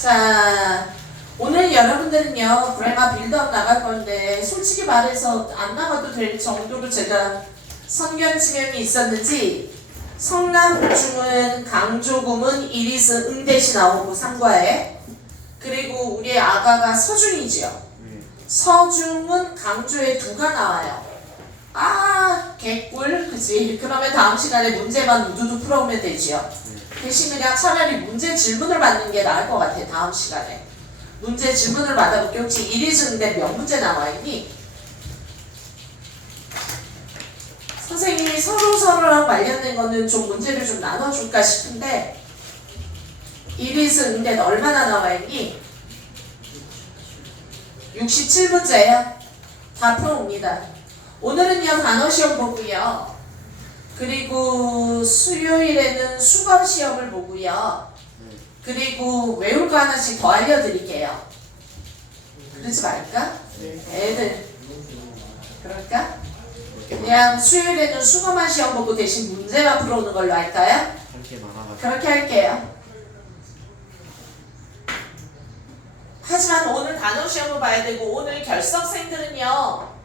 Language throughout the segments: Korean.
자, 오늘 여러분들은요, 그래마 빌드업 나갈 건데, 솔직히 말해서 안 나가도 될 정도로 제가 선견 지명이 있었는지, 성남중은 강조금은 이리스 응대시 나오고 상과에, 그리고 우리의 아가가 서중이지요. 서중은 강조에 두가 나와요. 아, 개꿀, 그치? 그러면 다음 시간에 문제만 우두두 풀어오면 되지요. 대신 그냥 차라리 문제 질문을 받는 게 나을 것 같아. 다음 시간에 문제 질문을 받아볼게. 혹시 이리승인데 몇 문제 나와있니? 선생님이 서로서로랑 관련된 거는 좀 문제를 좀 나눠줄까 싶은데, 이리승인데 얼마나 나와있니? 67문제야. 다 풀어옵니다. 오늘은요, 단어시험 보고요, 그리고 수요일에는 수강 시험을 보고요. 그리고 외울 거 하나씩 더 알려드릴게요. 그러지 말까? 애들 그럴까? 그냥 수요일에는 수강만 시험 보고 대신 문제만 풀어오는 걸로 할까요? 그렇게 할게요. 하지만 오늘 단어 시험을 봐야 되고, 오늘 결석생들은요,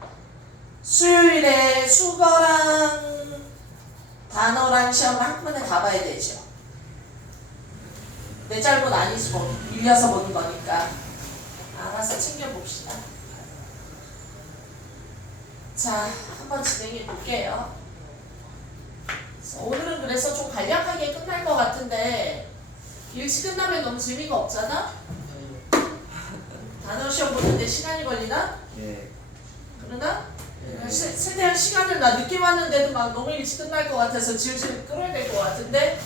수요일에 수거랑 단어랑 시험을 한꺼번에 다 봐야 되죠. 내 잘못 아니지 뭐, 밀려서 보는 거니까. 알아서 챙겨봅시다. 자, 한번 진행해 볼게요. 오늘은 그래서 좀 간략하게 끝날 것 같은데, 일찍 끝나면 너무 재미가 없잖아? 단어 시험 보는데 시간이 걸리나? 예. 그러나? 최대한 시간을 나 늦게 왔는데도 막 너무 일찍 끝날 것 같아서 질질 끌어야 될 것 같은데,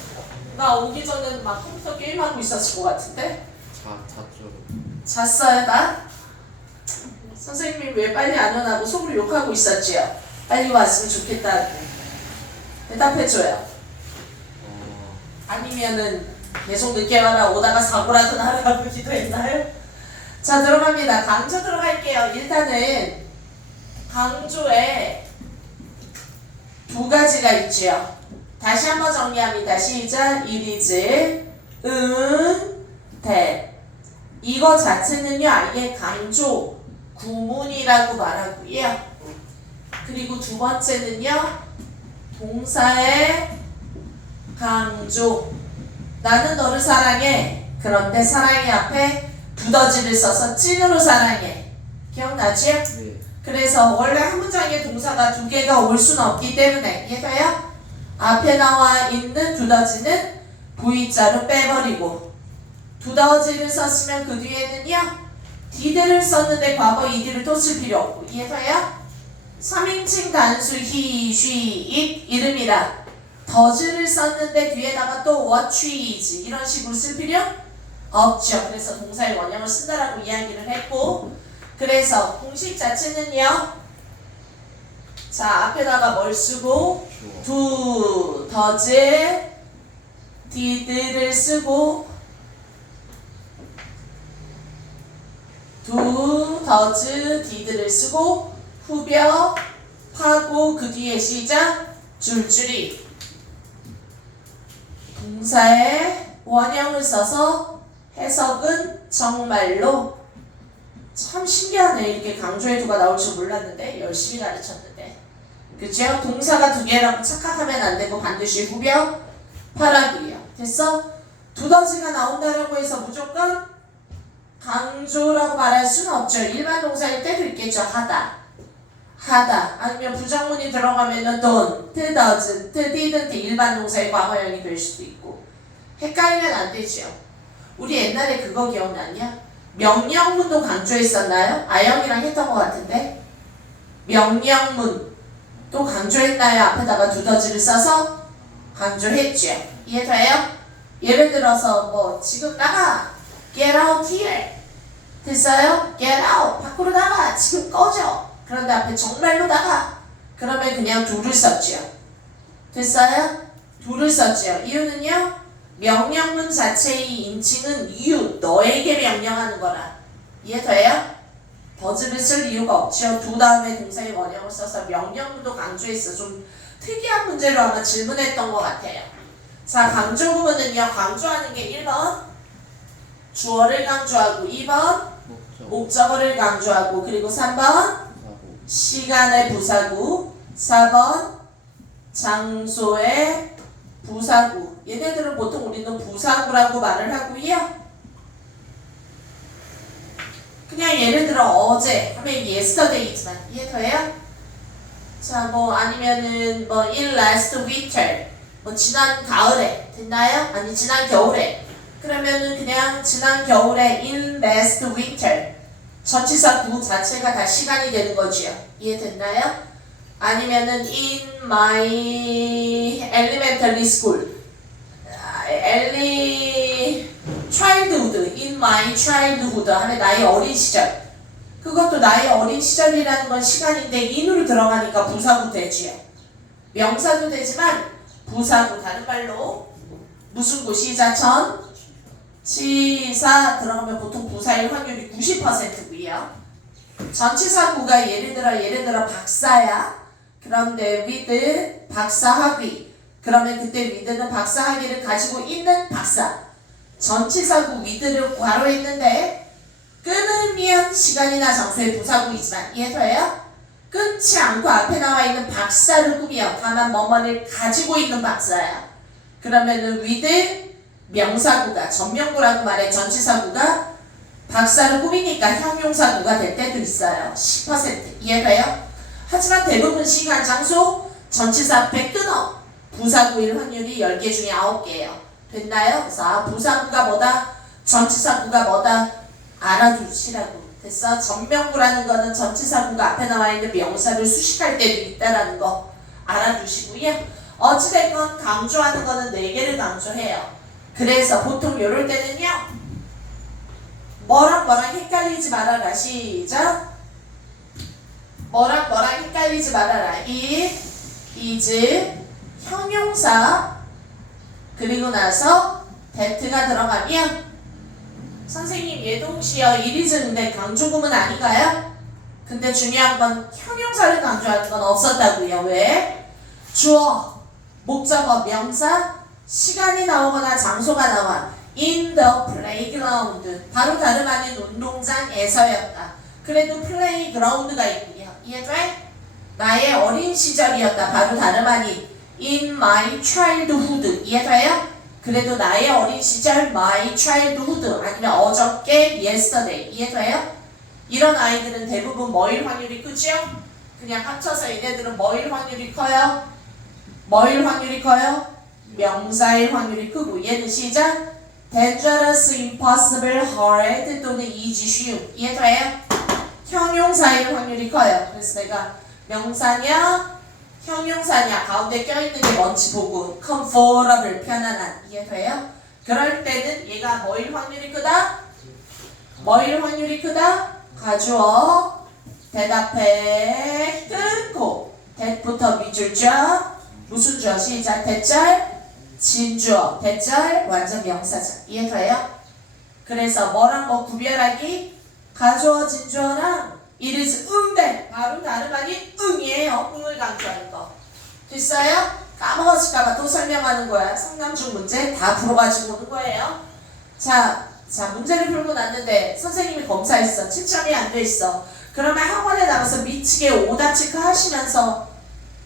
나 오기 전에는 막 컴퓨터 게임하고 있었을 것 같은데. 잤죠. 잤어요 나? 선생님이 왜 빨리 안 오나고 속으로 욕하고 있었지요. 빨리 왔으면 좋겠다고. 대답해줘요. 아니면은 계속 늦게 와라, 오다가 사고라도 나라고 기도했나요? 자, 들어갑니다. 강조 들어갈게요. 일단은 강조에 두 가지가 있죠. 다시 한번 정리합니다. 시작. it is, that. 이거 자체는요, 아예 강조 구문이라고 말하고요. 그리고 두 번째는요, 동사의 강조. 나는 너를 사랑해. 그런데 사랑해 앞에 두더지를 써서 찐으로 사랑해. 기억나죠? 네. 그래서 원래 한 문장에 동사가 두 개가 올 수는 없기 때문에, 이해가요? 앞에 나와 있는 두더지는 V자로 빼버리고, 두더지를 썼으면 그 뒤에는요, did를 썼는데 과거 ed를 또 쓸 필요 없고, 이해가요? 3인칭 단수 he, she, it 이름이라 does를 썼는데 뒤에다가 또 what, she, is 이런 식으로 쓸 필요 없죠. 그래서 동사의 원형을 쓴다라고 이야기를 했고, 그래서 공식 자체는요, 자, 앞에다가 뭘 쓰고, do, does, did를 쓰고, do, does, did를 쓰고, 후벼, 하고, 그 뒤에 시작, 줄줄이 동사의 원형을 써서 해석은 정말로 참 신기하네. 이렇게 강조의 두가 나올 줄 몰랐는데, 열심히 가르쳤는데, 그죠? 동사가 두 개라고 착각하면 안 되고 반드시 후벼 파라기요. 됐어? 두더지가 나온다라고 해서 무조건 강조라고 말할 수는 없죠. 일반 동사일 때도 있겠죠. 하다, 아니면 부정문이 들어가면은 don't, doesn't, didn't 일반 동사의 과거형이 될 수도 있고, 헷갈리면 안 되죠. 우리 옛날에 그거 기억나냐? 명령문도 강조했었나요? 아영이랑 했던 것 같은데. 명령문 또 강조했나요? 앞에다가 두더지를 써서 강조했죠. 이해돼요? 예를 들어서 뭐 지금 나가, get out here. 됐어요? get out, 밖으로 나가, 지금 꺼져. 그런데 앞에 정말로 나가, 그러면 그냥 do를 썼죠. 됐어요? do를 썼죠. 이유는요, 명령문 자체의 인칭은 you, 너에게 명령하는 거라. 이해돼요? does를 쓸 이유가 없죠. do 다음에 동사의 원형을 써서 명령문도 강조했어. 좀 특이한 문제로 아마 질문했던 것 같아요. 자, 강조 부분은요, 강조하는 게 1번 주어를 강조하고 2번 목적 목적어를 강조하고 그리고 3번 사고 시간의 부사구 4번 장소의 부사구 얘네들은 보통 우리는 부사구라고 말을 하고요. 그냥 예를 들어 어제 하면 yesterday지만 이해돼요? 자 뭐 아니면은 뭐 in last winter 뭐 지난 가을에 됐나요? 아니 지난 겨울에 그러면은 그냥 지난 겨울에 in last winter 전치사 구 자체가 다 시간이 되는 거지요. 이해됐나요? 아니면은 in my elementary school childhood in my childhood 하면 나의 어린 시절 그것도 나의 어린 시절이라는 건 시간인데 in으로 들어가니까 부사구 되지요. 명사도 되지만 부사구 다른 말로 무슨 구 시자천 치사 들어가면 보통 부사일 확률이 90%고요. 전치사구가 예를 들어 박사야. 그런데 with 박사학위 그러면 그때 with는 박사학위를 가지고 있는 박사 전치사구 with를 괄호에 있는데 끊으면 시간이나 장소의 부사구이지만 이해돼요? 끊지 않고 앞에 나와 있는 박사를 꾸며 다만 뭐뭐를 가지고 있는 박사야. 그러면은 with 명사구가 전명구라고 말해 전치사구가 박사를 꾸미니까 형용사구가 될 때도 있어요. 10% 이해돼요? 하지만 대부분 시간, 장소, 전치사 앞에 끊어 부사구일 확률이 10개 중에 9개예요. 됐나요? 그래서 부사구가 뭐다? 전치사구가 뭐다? 알아두시라고. 됐어? 전명구라는 거는 전치사구가 앞에 나와 있는 명사를 수식할 때도 있다라는 거 알아두시고요. 어찌됐건 강조하는 거는 4개를 강조해요. 그래서 보통 이럴 때는요. 뭐랑 헷갈리지 말아라. 시작. 뭐랑 헷갈리지 말아라. it, is, 형용사 그리고 나서 that가 들어가면 선생님 얘도 혹시요 it is인데 강조구문 아닌가요? 근데 중요한 건 형용사를 강조하는 건 없었다고요. 왜? 주어, 목적어, 명사, 시간이 나오거나 장소가 나와 in the playground 바로 다름 아닌 운동장에서였다. 그래도 playground가 있군요. 이해돼? 나의 어린 시절이었다. 바로 다름 아닌 in my childhood 이해돼요? 그래도 나의 어린 시절 my childhood 아니면 어저께 yesterday 이해돼요? 이런 아이들은 대부분 뭐일 확률이 크죠? 그냥 합쳐서 얘네들은 뭐일 확률이 커요? 뭐일 확률이 커요? 명사일 확률이 크고 얘는 시작 dangerous, impossible, hard 또는 easy, 쉬움 이해돼요? 형용사일 확률이 커요. 그래서 내가 명사냐 형용사냐 가운데 껴있는 게 뭔지 보고 comfortable 편안한 이해돼요? 그럴 때는 얘가 뭐일 확률이 크다? 뭐일 확률이 크다? 가주어 대답해 끊고 that부터 밑줄자 무슨 주어 시작 대절 진주어 대절 완전 명사자 이해돼요? 그래서 뭐랑 뭐 구별하기 가주어 진주어랑 it is 응대 바로 다름 아닌 응이에요. 응을 강조하는 거 됐어요? 까먹었을까봐 또 설명하는 거야. 상담중 문제 다 풀어가지고 오는 거예요. 자 문제를 풀고 났는데 선생님이 검사했어. 채점이 안 돼 있어. 그러면 학원에 나가서 미치게 오답 체크하시면서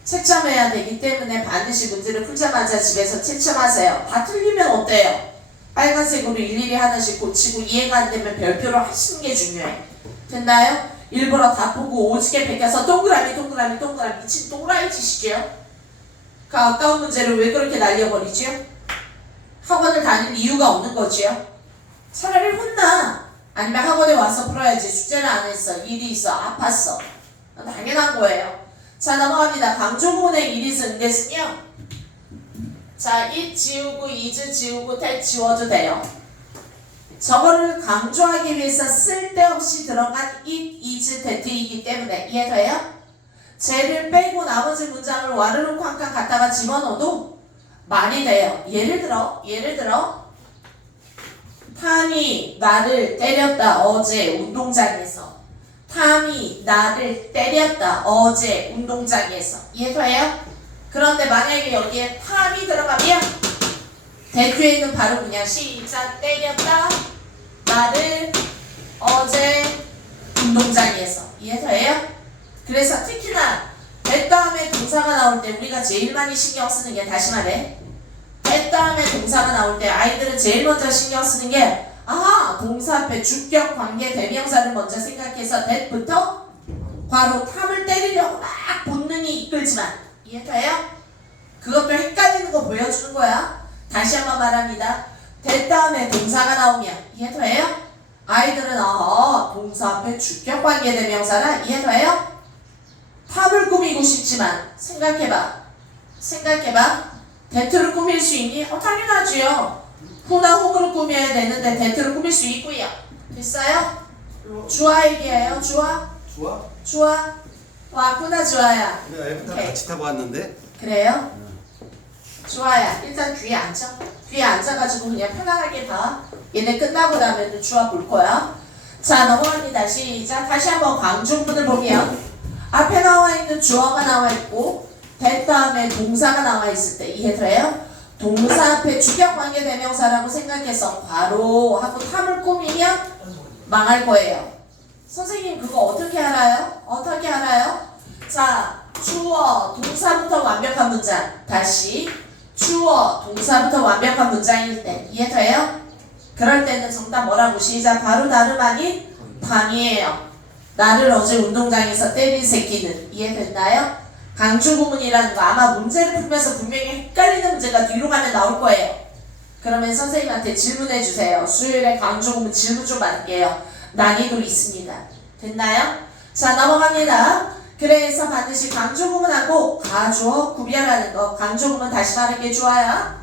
채점해야 되기 때문에 반드시 문제를 풀자마자 집에서 채점하세요. 다 틀리면 어때요? 빨간색으로 일일이 하나씩 고치고 이해가 안 되면 별표로 하시는 게 중요해. 됐나요? 일부러 다 보고 오지게 베껴서 동그라미 미친 또라이 짓이죠. 그 아까운 문제를 왜 그렇게 날려버리죠? 학원을 다닐 이유가 없는 거지요. 차라리 혼나. 아니면 학원에 와서 풀어야지. 숙제를 안 했어. 일이 있어. 아팠어. 당연한 거예요. 자 넘어갑니다. 강조구문의 일이스 응대는요. 자 it 지우고 is 지우고 that 지워도 돼요. 저거를 강조하기 위해서 쓸데없이 들어간 it, is, that이기 때문에 이해돼요? 쟤를 빼고 나머지 문장을 와르르 쾅쾅 갖다가 집어넣어도 말이 돼요. 예를 들어 탐이 나를 때렸다 어제 운동장에서. 탐이 나를 때렸다 어제 운동장에서. 이해돼요? 그런데 만약에 여기에 탐이 들어가면 대표에는 바로 그냥 시작 때렸다 운동장에서. 이해돼요? 그래서 특히나 that 다음에 동사가 나올 때 우리가 제일 많이 신경 쓰는 게, 다시 말해, that 다음에 동사가 나올 때 아이들은 제일 먼저 신경 쓰는 게, 아하, 동사 앞에 주격 관계 대명사를 먼저 생각해서 that부터 바로 탑을 때리려고 막 본능이 이끌지만. 이해돼요? 그것도 헷갈리는 거 보여주는 거야. 다시 한번 말합니다. that 다음에 동사가 나오면, 이해돼요? 아이들은 동사 앞에 주격 관계 대명사라. 이해돼요? 탑을 꾸미고 싶지만 생각해봐. that를 꾸밀 수 있니? 당연하지요. who나 whom으로 꾸며야 되는데 that를 꾸밀 수 있고요. 됐어요? 주아 얘기해요. 주아. 와, 구나 주아야. 내가 애프터 오케이. 같이 타고 왔는데. 그래요? 주아야, 일단 뒤에 앉아. 뒤에 앉아가지고 그냥 편안하게 봐. 얘네 끝나고 나면 주아 볼 거야. 자, 넘어갑니다. 시작. 다시 한번 강조문을 보면 앞에 나와 있는 주어가 나와 있고 that 다음에 동사가 나와 있을 때. 이해돼요? 동사 앞에 주격 관계 대명사라고 생각해서 바로 하고 탐을 꾸미면 망할 거예요. 선생님 그거 어떻게 알아요? 자, 주어 동사부터 완벽한 문장. 다시 주어 동사부터 완벽한 문장일 때. 이해돼요? 그럴 때는 정답 뭐라고? 시작. 바로 다름 아닌 밤이에요. 나를 어제 운동장에서 때린 새끼는. 이해됐나요? 강조 구문이라는 거 아마 문제를 풀면서 분명히 헷갈리는 문제가 뒤로 가면 나올 거예요. 그러면 선생님한테 질문해 주세요. 수요일에 강조 구문 질문 좀 받을게요. 난이도 있습니다. 됐나요? 자, 넘어갑니다. 그래서 반드시 강조 구문하고 가주어 구별하는 거. 강조 구문 다시 말할게. 좋아요.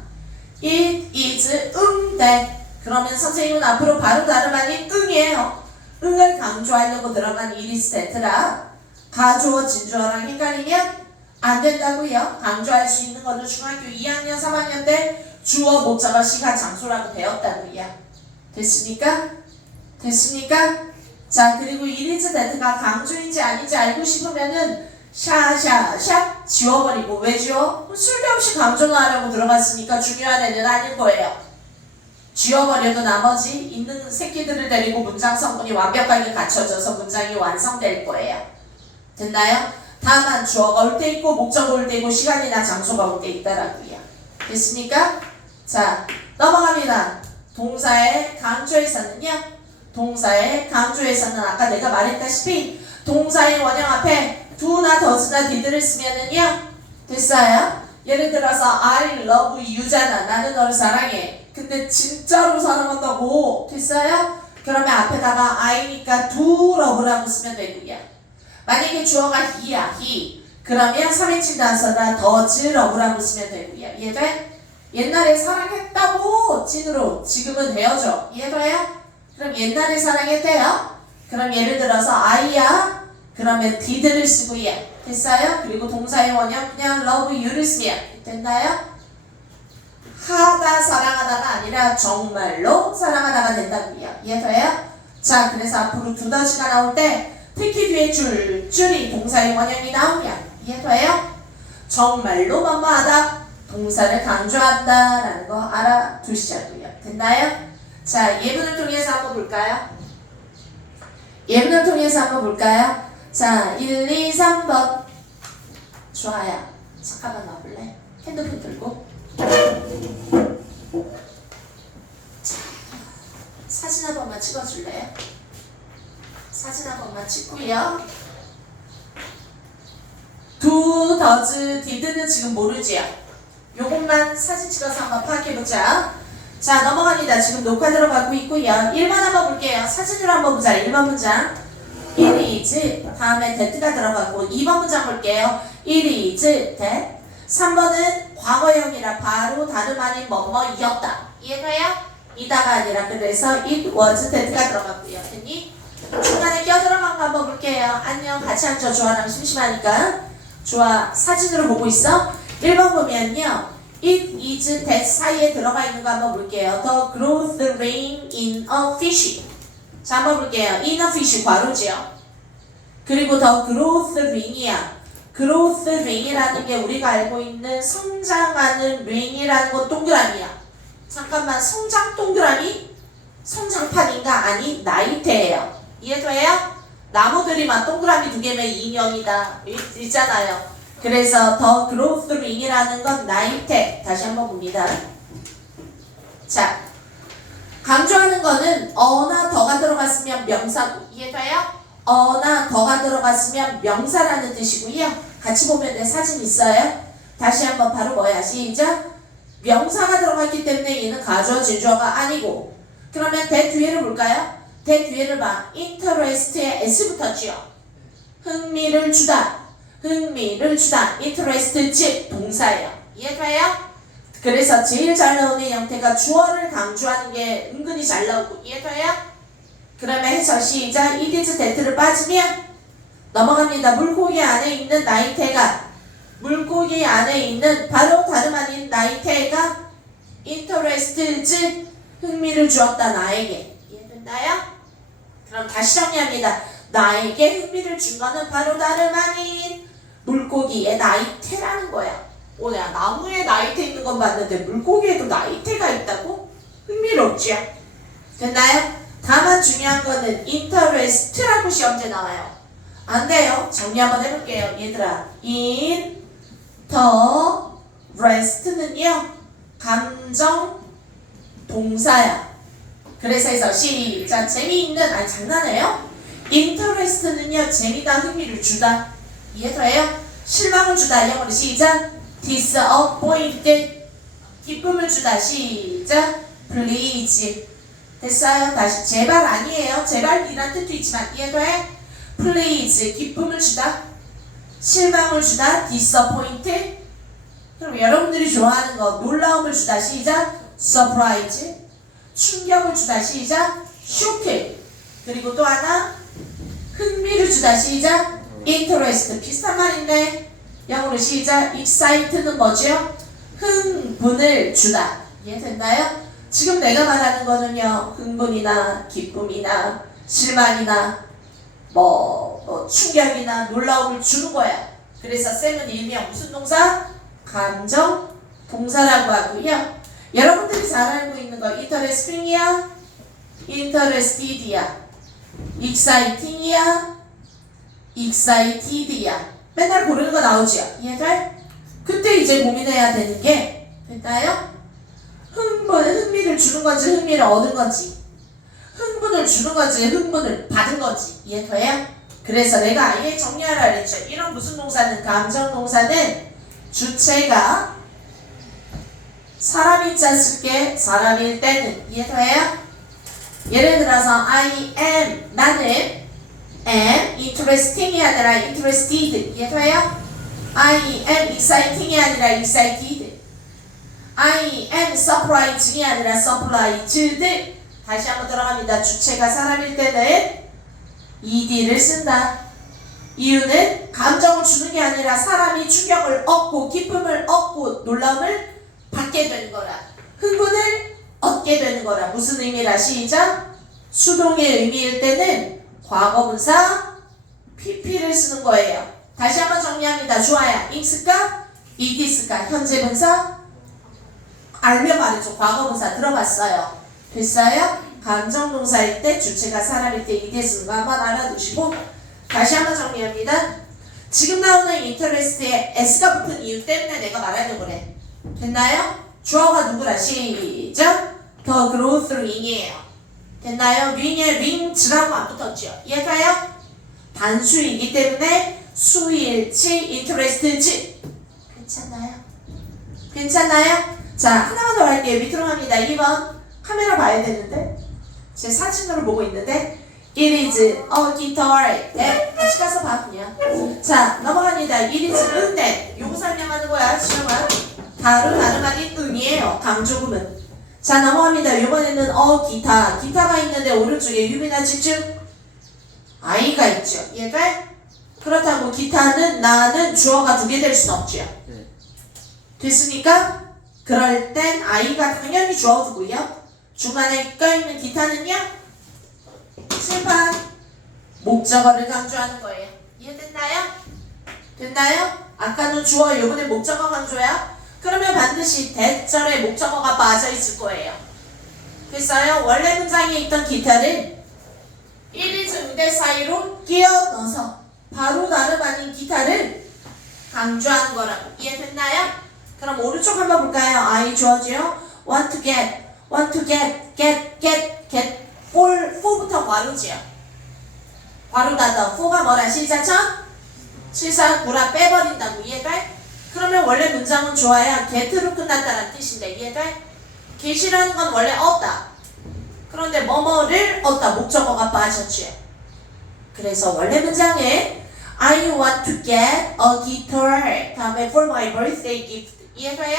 It is that. 그러면 선생님은 앞으로 바로 다름 아닌 응이에요. 응을 강조하려고 들어간 it is that라. 가주어 진주어랑 헷갈리면 안 된다고요. 강조할 수 있는 거는 중학교 2학년 3학년 때 주어 목적어 시간 장소라고 배웠다고요. 됐습니까? 자, 그리고 it is that가 강조인지 아닌지 알고 싶으면은 샤 지워버리고. 왜 지워? 쓸데없이 강조나 하려고 들어갔으니까 중요한 애는 아닐 거예요. 지워버려도 나머지 있는 새끼들을 데리고 문장 성분이 완벽하게 갖춰져서 문장이 완성될 거예요. 됐나요? 다만 주어가 올 때 있고 목적어 올 때 있고 시간이나 장소가 올 때 있다라고요. 됐습니까? 자, 넘어갑니다. 동사의 강조에서는요. 아까 내가 말했다시피 동사의 원형 앞에 do나 does나 did를 쓰면은요. 됐어요? 예를 들어서 I love you잖아. 나는 너를 사랑해. 근데 진짜로 사랑한다고. 됐어요? 그러면 앞에다가 I니까 do love라고 쓰면 되고요. 만약에 주어가 he야, he. 그러면 3인칭 단서나 does love라고 쓰면 되고요. 이해돼? 옛날에 사랑했다고 찐으로. 지금은 헤어져. 이해돼요? 그럼 옛날에 사랑했대요. 그럼 예를 들어서 I야. 그러면 did를 쓰고요. 됐어요? 그리고 동사의 원형 그냥 love you를 쓰면 됐나요? 하다 사랑하다가 아니라 정말로 사랑하다가 된다고요. 이해돼요? 자, 그래서 앞으로 두더지가 나올 때 특히 뒤에 줄이 동사의 원형이 나오면 이해돼요? 정말로 뭐뭐하다 동사를 강조한다 라는 거 알아두시자고요. 됐나요? 자, 예문을 통해서 한번 볼까요? 자, 1, 2, 3번. 좋아요. 잠깐만 와볼래? 핸드폰 들고. 자, 사진 한 번만 찍어줄래요? 사진 한 번만 찍고요. do, does, did는 지금 모르지요? 요것만 사진 찍어서 한번 파악해보자. 자, 넘어갑니다. 지금 녹화 들어가고 있고요. 1번 한번 볼게요. 사진으로 한번 보자. 1번 문장. It is 다음에 that가 들어가고 2번 문장 볼게요. It is that. 3번은 과거형이라 바로 다름 아닌 뭐뭐이었다. 이해가요? 이다가 아니라 그래서 it was that가 들어갔고요. 됐니? 중간에 껴들어간 거 한번 볼게요. 안녕. 같이 앉아. 좋아하면 심심하니까. 좋아. 사진으로 보고 있어. 1번 보면요. It is that 사이에 들어가 있는 거 한번 볼게요. The growth rate in a fish. 자, 한번 볼게요. In a fish 괄호지요. 그리고 the growth rate이야. growth rate이라는 게 우리가 알고 있는 성장하는 rate이라는 건 동그라미야. 잠깐만, 성장 동그라미? 성장판인가? 아니, 나이테예요. 이해돼요? 나무들이 막 동그라미 2개면 인형이다. 있잖아요. 그래서 더 growthing이라는 건 나이테. 다시 한번 봅니다. 자, 강조하는 거는 어나 더가 들어갔으면 명사고. 이해돼요? 어나 더가 들어갔으면 명사라는 뜻이고요. 같이 보면 내 사진 있어요? 다시 한번 바로 뭐야? 시작. 명사가 들어갔기 때문에 얘는 가주어 진주어가 아니고, 그러면 대 뒤에를 볼까요? 대 뒤에를 봐. interest에 s 붙었죠. 흥미를 주다. 흥미를 주다. interest 즉 동사예요. 이해돼요? 그래서 제일 잘 나오는 형태가 주어를 강조하는 게 은근히 잘 나오고. 이해돼요? 그러면 해서 시작. it is that를 빠지면 넘어갑니다. 물고기 안에 있는 나이테가, 물고기 안에 있는 바로 다름 아닌 나이테가 interest 즉 흥미를 주었다. 나에게. 이해됐나요? 그럼 다시 정리합니다. 나에게 흥미를 준 거는 바로 다름 아닌 물고기의 나이테라는 거야. 오늘 나무에 나이테 있는 건 봤는데 물고기에도 나이테가 있다고? 흥미롭죠? 됐나요? 다만 중요한 거는 interest라고 시험제 나와요. 안 돼요. 정리 한번 해볼게요. 얘들아, interest는요 감정 동사야. 그래서 해서 시작. 재미있는, 아니 장난해요? interest는요 재미가 흥미를 주다. 이해돼요? 실망을 주다. 영어로 시작. disappointed. 기쁨을 주다. 시작. please. 됐어요? 다시. 제발 아니에요. 제발이란 뜻도 있지만 이해돼? please. 기쁨을 주다. 실망을 주다. disappointed. 그럼 여러분들이 좋아하는 거 놀라움을 주다. 시작. surprise. 충격을 주다. 시작. shock. 그리고 또 하나 흥미를 주다. 시작. interest. 비슷한 말인데 영어로 시작. excite는 뭐죠? 흥분을 주다. 이해됐나요? 지금 내가 말하는 거는요 흥분이나 기쁨이나 실망이나 충격이나 놀라움을 주는 거야. 그래서 쌤은 일명 무슨 동사? 감정 동사라고 하고요. 여러분들이 잘 알고 있는 거 interesting이야, interested이야, exciting이야, excited이야. 맨날 고르는 거 나오죠. 이해돼? 그때 이제 고민해야 되는 게 됐나요? 흥미를 주는 건지 흥미를 얻은 건지, 흥분을 주는 건지 흥분을 받은 건지. 이해돼요? 그래서 내가 아예 정리하라 그랬죠. 이런 무슨 동사는, 감정 동사는 주체가 사람이 짰을게 사람일 때는. 이해돼요? 예를 들어서 I am, 나는 am interesting이 아니라 interested. 이해돼요? I am exciting이 아니라 excited. I am surprising이 아니라 surprised. 다시 한번 들어갑니다. 주체가 사람일 때는 ed를 쓴다. 이유는 감정을 주는 게 아니라 사람이 충격을 얻고 기쁨을 얻고 놀라움을 받게 되는 거라. 흥분을 얻게 되는 거라. 무슨 의미라? 시작. 수동의 의미일 때는 과거분사 pp를 쓰는 거예요. 다시 한번 정리합니다. 좋아요. 있을까? 있을까? 현재분사 알면 말이죠. 과거분사 들어봤어요. 됐어요? 감정동사일 때 주체가 사람일 때 이게 쓰는 거 한번 알아두시고 다시 한번 정리합니다. 지금 나오는 interest에 s가 붙은 이유 때문에 내가 말하려고 그래. 됐나요? 주어가 누구라? 시작. The growth ring이에요. 됐나요? ring에 rings라고 안 붙었죠. 이해가요? 단수이기 때문에 수일치 interest. 괜찮나요? 괜찮나요? 자, 하나만 더 할게요. 밑으로 갑니다. 2번. 카메라 봐야 되는데. 제 사진으로 보고 있는데. It is a guitar. 네, 같이 가서 봐, 그냥. 자, 넘어갑니다. It is 은데. 요거 설명하는 거야, 시험은. 다른 아닌 은이에요. 강조구문. 자, 넘어갑니다. 요번에는 기타. 기타가 있는데 오른쪽에 유비나 집중. I가 있죠. 이해가? 그렇다고 기타는 나는 주어가 2개 될 순 없죠. 됐습니까? 그럴 땐 I가 당연히 주어두고요. 중간에 껴있는 기타는요? 칠판 목적어를 강조하는 거예요. 이해됐나요? 됐나요? 아까는 주어, 요번에 목적어 강조야? 그러면 반드시 대절에 목적어가 빠져있을 거예요. 됐어요? 원래 문장에 있던 기타는 1인 응대 사이로 끼어 넣어서 바로 다름 아닌 기타를 강조하는 거라고. 이해됐나요? 그럼 오른쪽 한번 볼까요? I 주어지요. want to get for부터 괄호지요. 괄호 닫아. for가 뭐라 시작점? 749라 빼버린다고. 이해돼? 그러면 원래 문장은 좋아야 get로 끝났다는 뜻인데 이해돼? get이라는 건 원래 얻다. 그런데 뭐뭐를 얻다. 목적어가 빠졌지. 그래서 원래 문장에 I want to get a guitar 다음에 for my birthday gift. 이해돼요?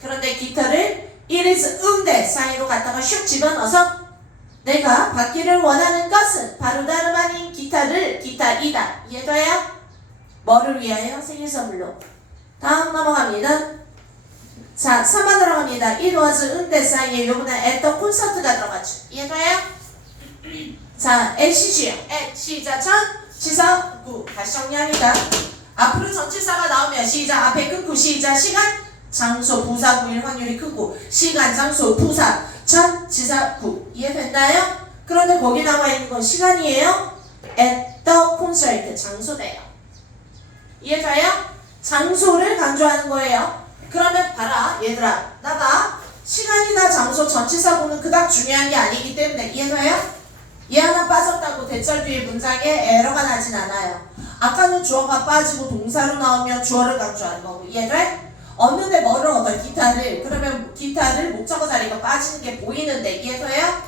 그런데 기타를 it is 응대 사이로 갖다가 슉 집어넣어서 내가 받기를 원하는 것은 바로 다름 아닌 기타이다. 이해돼요? 뭐를 위하여? 생일 선물로. 다음 넘어갑니다. 자, 3번 들어갑니다. it was 응대 사이에 요번에 at the 콘서트가 들어갔죠. 이해돼요? 자, at이지요. at 시작점 시사구. 다시 정리합니다. 앞으로 전치사가 나오면 시작 앞에 끊고 시작 시간 장소 부사구일 확률이 크고 시간 장소 부사 전치사구. 이해됐나요? 그런데 거기 나와 있는 건 시간이에요. at the concert 장소래요. 이해돼요? 장소를 강조하는 거예요. 그러면 봐라 얘들아 나가 시간이나 장소 전치사구는 그닥 중요한 게 아니기 때문에 이해돼요? 얘 하나 빠졌다고 대절 뒤에 문장에 에러가 나진 않아요. 아까는 주어가 빠지고 동사로 나오면 주어를 강조하는 거고 이해돼? 얻는데 뭐를 얻어? 기타를. 그러면 기타를 목적어 자리가 빠지는 게 보이는데 이해돼요?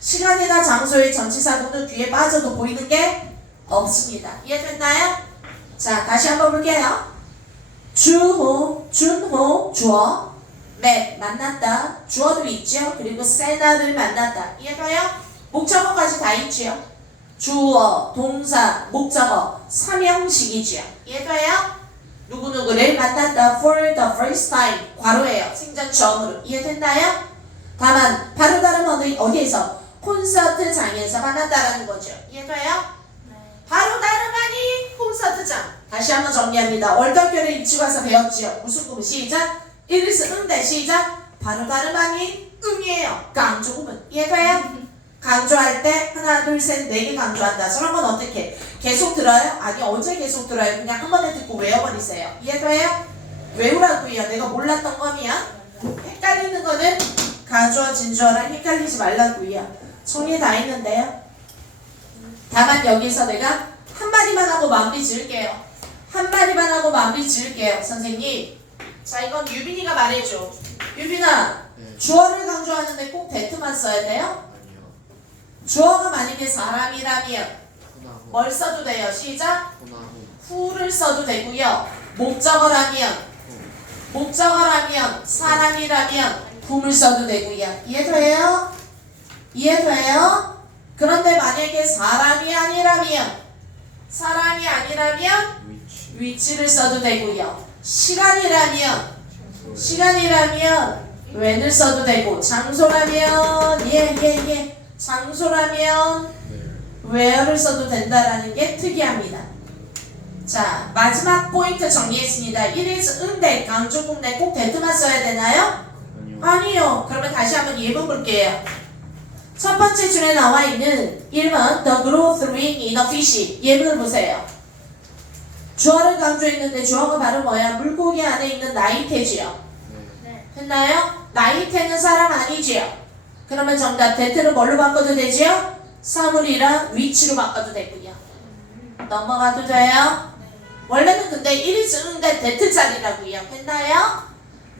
시간이나 장소의 전치사구는 뒤에 빠져도 보이는 게 없습니다. 이해됐나요? 자 다시 한번 볼게요. 준호 주어 met 만났다 주어도 있죠. 그리고 세나를 만났다. 이해돼요? 목적어까지 다 있지요. 주어, 동사, 목적어, 삼형식이지요. 이해돼요? 누구누구를 만났다 for the first time 괄호예요. 생전 처음으로. 이해됐나요? 다만 바로 다른 어디에서? 콘서트장에서 만났다라는 거죠. 이해돼요? 바로 다름 아닌 콘서트장. 다시 한번 정리합니다. 월덕결에 일찍 와서 배웠지요. 무슨 구문? 시작. 이리스 응대 시작. 바로 다름 아닌 응이에요. 강조 구문. 이해돼요? 강조할 때 하나 둘 셋 네 개 강조한다. 저런 건 어떻게? 계속 들어요? 아니 언제 계속 들어요? 그냥 한 번에 듣고 외워버리세요. 이해돼요? 외우라고요. 내가 몰랐던 거면 헷갈리는 거는 가주어 진주어랑 헷갈리지 말라고요. 정리 다 했는데요. 다만 여기서 내가 한마디만 하고 마무리 지을게요. 한마디만 하고 마무리 지을게요. 선생님 자 이건 유빈이가 말해줘. 유빈아 네. 주어를 강조하는데 꼭 that만 써야 돼요? 아니요. 주어가 만약에 사람이라면 호나호. 뭘 써도 돼요? 시작 호나호. who를 써도 되고요. 목적어라면 사람이라면 whom을 써도 되고요. 이해돼요? 이해돼요? 그런데 만약에 사람이 아니라면 위치. 위치를 써도 되고요. 시간이라면 when을 써도 되고 장소라면 장소라면 네. where를 써도 된다라는 게 특이합니다. 자 마지막 포인트 정리했습니다. it is 응대 강조국내 꼭 that만 써야 되나요? 아니요. 아니요. 그러면 다시 한번 예문 볼게요. 첫 번째 줄에 나와 있는 1번 The growth ring in a fish 예문을 보세요. 주어를 강조했는데 주어가 바로 뭐야? 물고기 안에 있는 나이테지요. 네. 됐나요? 나이테는 사람 아니지요. 그러면 정답 that를 뭘로 바꿔도 되지요? 사물이랑 위치로 바꿔도 되고요. 넘어가도 돼요? 원래는 근데 1이 응대 that 자리라고요. 됐나요?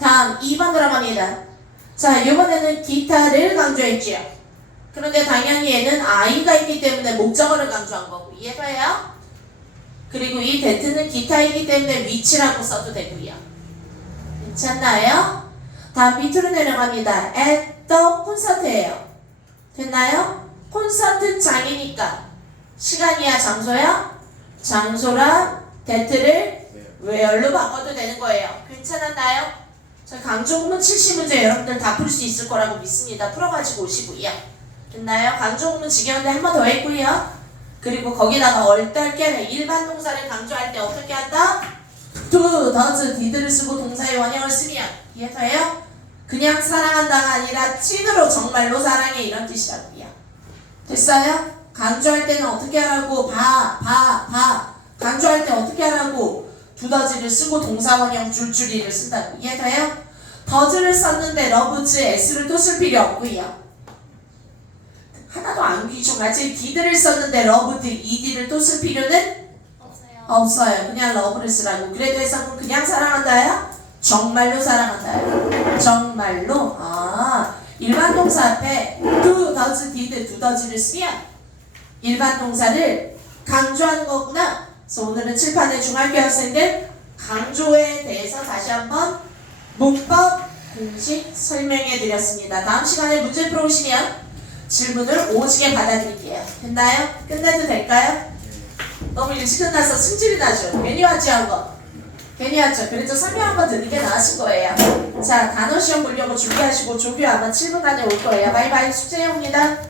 다음 2번 들어갑니다. 자 이번에는 기타를 강조했지요. 그런데 당연히 얘는 I가 있기 때문에 목적어를 강조한 거고 이해돼요? 그리고 이 that는 기타이기 때문에 위치라고 써도 되고요. 괜찮나요? 다음 밑으로 내려갑니다. at the 콘서트예요. 됐나요? 콘서트장이니까 시간이야 장소야? 장소랑 that를 네. where로 바꿔도 되는 거예요. 괜찮았나요? 저 강조구문 70문제 여러분들 다 풀 수 있을 거라고 믿습니다. 풀어가지고 오시고요. 됐나요? 강조구문 지겨운데 한 번 더 했고요. 그리고 거기다가 얼떨결에 일반 동사를 강조할 때 어떻게 한다? do, does, did를 쓰고 동사의 원형을 쓰면 이해돼요? 그냥 사랑한다가 아니라 찐으로 정말로 사랑해 이런 뜻이라고요. 됐어요? 강조할 때는 어떻게 하라고? 봐. 강조할 때 어떻게 하라고? 두더지를 쓰고 동사원형 줄줄이를 쓴다고. 이해돼요? 더즈를 썼는데 러브즈 s를 또 쓸 필요 없고요. 하나도 안 귀중하지. did를 썼는데 러브드 ed를 또 쓸 필요는 없어요. 없어요. 그냥 러브를 쓰라고. 그래도 해석은 그냥 사랑한다요? 정말로 사랑한다요? 정말로? 일반 동사 앞에 do, does, did, 두더지를 쓰면 일반 동사를 강조하는 거구나. 그래서 오늘은 칠판의 중학교 학생들 강조에 대해서 다시 한번 문법 공식 설명해 드렸습니다. 다음 시간에 문제 풀어오시면 질문을 오지게 받아드릴게요. 됐나요? 끝내도 될까요? 너무 일찍 끝나서 승질이 나죠? 괜히 왔지 한 거. 괜히 왔죠? 그래도 설명 한번 듣는 게 나으신 거예요. 자, 단어 시험 보려고 준비하시고 조교 아마 7분 안에 올 거예요. 바이바이. 숙제해옵니다.